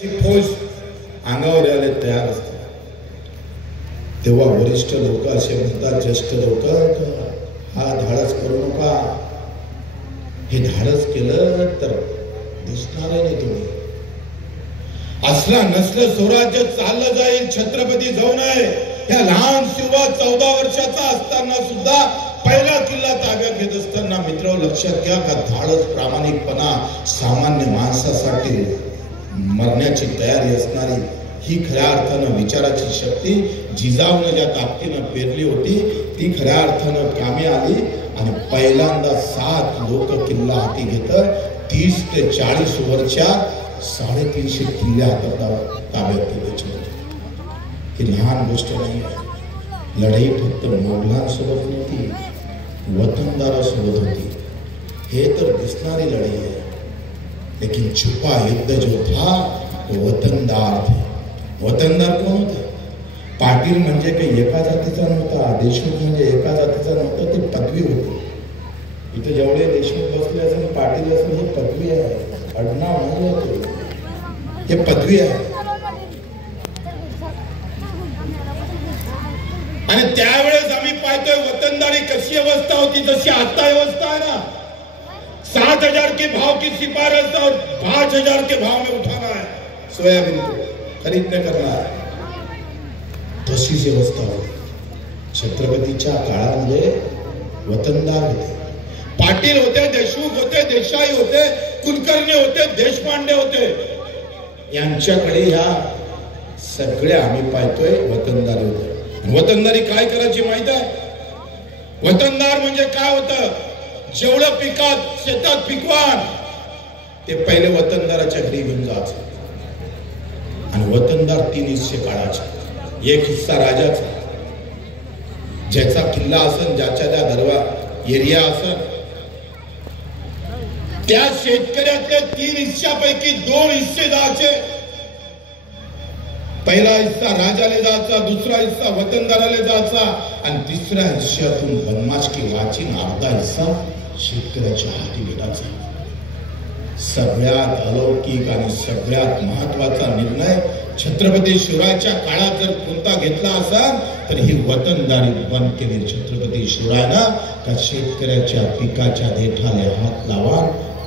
फौज अंगावर यायला तयार असतात तेव्हा वरिष्ठ लोक असे म्हणतात, ज्येष्ठ लोक, हा धाडस करू नका. हे धाडस केलं तर दिसणार नाही. तुम्ही असला नसलं स्वराज्य चाललं जाईल, छत्रपती जाऊ नये. ह्या लहान शिवा 14 वर्षाचा असताना सुद्धा पहिला किल्ला ताब्यात घेत असताना मित्र लक्षात घ्या का धाडस, प्रामाणिकपणा, सामान्य माणसासाठी मरण्याची तयारी असणारी ही खऱ्या अर्थानं विचाराची शक्ती जिजाऊने ज्या ताकदीनं पेरली होती ती खऱ्या अर्थानं कामी आली. आणि पहिल्यांदा 7 लोक किल्ला हाती घेत 30 ते 40 ओव्हरच्या 350 किल्ले ताब्यात घेतले. ही लहान गोष्ट नाही. लढाई फक्त मोगलांसोबत नव्हती, वतनदारासोबत होती. हे तर दिसणारी लढाई आहे, लेकिन छुपा युद्ध जो था वो वतनदार थे. वतनदार कोण होते? पाटील म्हणजे काही एका जातीचा नव्हता, देशमुख म्हणजे एका जातीचा नव्हता, ते पदवी होती. इथे जेवढे देशमुख बसले असेल, पाटील असेल, हे पदवी आहे, आडनाव नाही होते, हे पदवी आहे. आणि त्यावेळेस आम्ही पाहतोय वतनदारी कशी अवस्था होती, जशी आता अवस्था आहे ना. 7,000 के भाव की सिफारिश और 5,000 के भाव में उठाना है सोयाबीन को, खरीदने करना है, तशीच अवस्था होती. छत्रपतीच्या काळामध्ये वतनदार होते, पाटील होते, देशमुख होते, देसाई होते, कुलकर्णी होते, देशपांडे होते. यांच्याकडे ह्या सगळ्या आम्ही पाहतोय वतनदारी होते. वतनदारी काय करायची माहित आहे? वतनदार म्हणजे काय होतं? जेवढं पिकात शेतात पिकवान ते पहिले वतनदाराच्या घरी घेऊन जायचं. आणि वतनदार 3 हिस्से काढायचे. एक हिस्सा राजाचा, ज्याचा किल्ला असेल, ज्याच्या त्या दरवा एरिया असेल, त्या शेतकऱ्यातले 3 हिस्स्यापैकी 2 हिस्से जायचे. पहिला हिस्सा राजाला जायचा, दुसरा हिस्सा वतनदाराला जायचा आणि तिसऱ्या हिस्स्यातून बदमाश की वाचीन अर्धा हिस्सा शेतकऱ्याच्या हाती भेटायचा. सगळ्यात अलौकिक आणि सगळ्यात महत्वाचा निर्णय छत्रपती शिवरायाच्या काळात जर कोणता घेतला असेल तर ही वतनदारी बंद केली छत्रपती शिवरायानं. का शेतकऱ्याच्या पिकाच्या देठाले हात लावा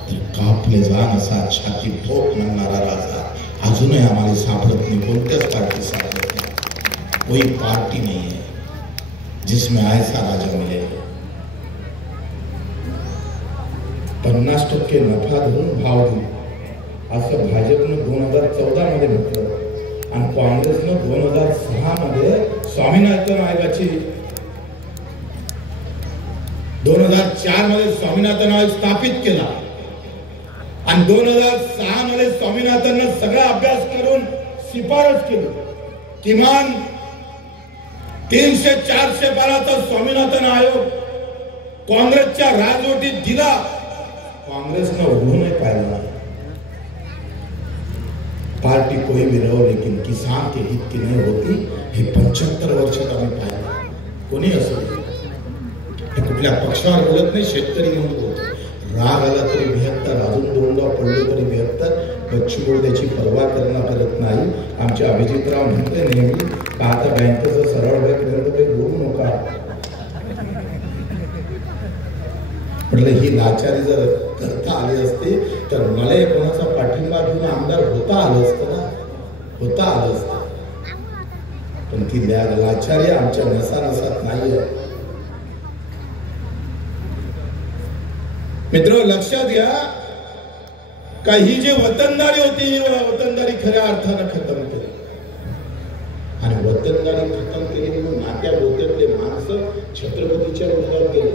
तर कापले जाण असा छाती ठोक म्हणणारा राजा अजूनही आम्हाला सापडत नाही. कोणत्याच पार्टी सापडत नाही. कोई पार्टी नहीं है जिसमें ऐसा राजा मिले. 50% नफा धरून भाव देऊ असं भाजपनं 2014 मध्ये म्हटलं आणि काँग्रेसनं 2006 मध्ये स्वामीनाथन आयोगाची 2004 मध्ये स्वामीनाथन आयोग स्थापित केला आणि 2006 मध्ये स्वामीनाथननं सगळा अभ्यास करून शिफारस केली. किमान 300-412चा स्वामीनाथन आयोग काँग्रेसच्या राजवटीत दिला. कांग्रेसने उभं नाही पाहिलं. पार्टी कोई भी रहो लेकिन किसान के हित की नहीं होती. हे 75 वर्षात आम्ही पाहिलं. कोणी असो, हे कुठल्या पक्षावर बोलत नाही, शेतकरी म्हणून बोलतो. राग आला तरी 72, अजून 2दा पडले तरी 72. बच्चू त्याची पर्वा करत नाही. आमचे अभिजितराव म्हणते नेहमी का आता बँकेचं सरळ काही बोलू नका. म्हटलं ही लाचारी जर करता आली असती तर मला कोणाचा पाठिंबा घेऊन आमदार होता आलं असतं ना, होता आलं असतं. पण ती लाचारी आमच्या नसानसात नाहीये. मित्र लक्षात घ्या का ही जी वतनदारी होती, ही वतनदारी खऱ्या अर्थानं खतम केली. आणि वतनदारी खतम केली म्हणून नात्या बोत्यातले माणसं छत्रपतीच्या विरोधात गेले.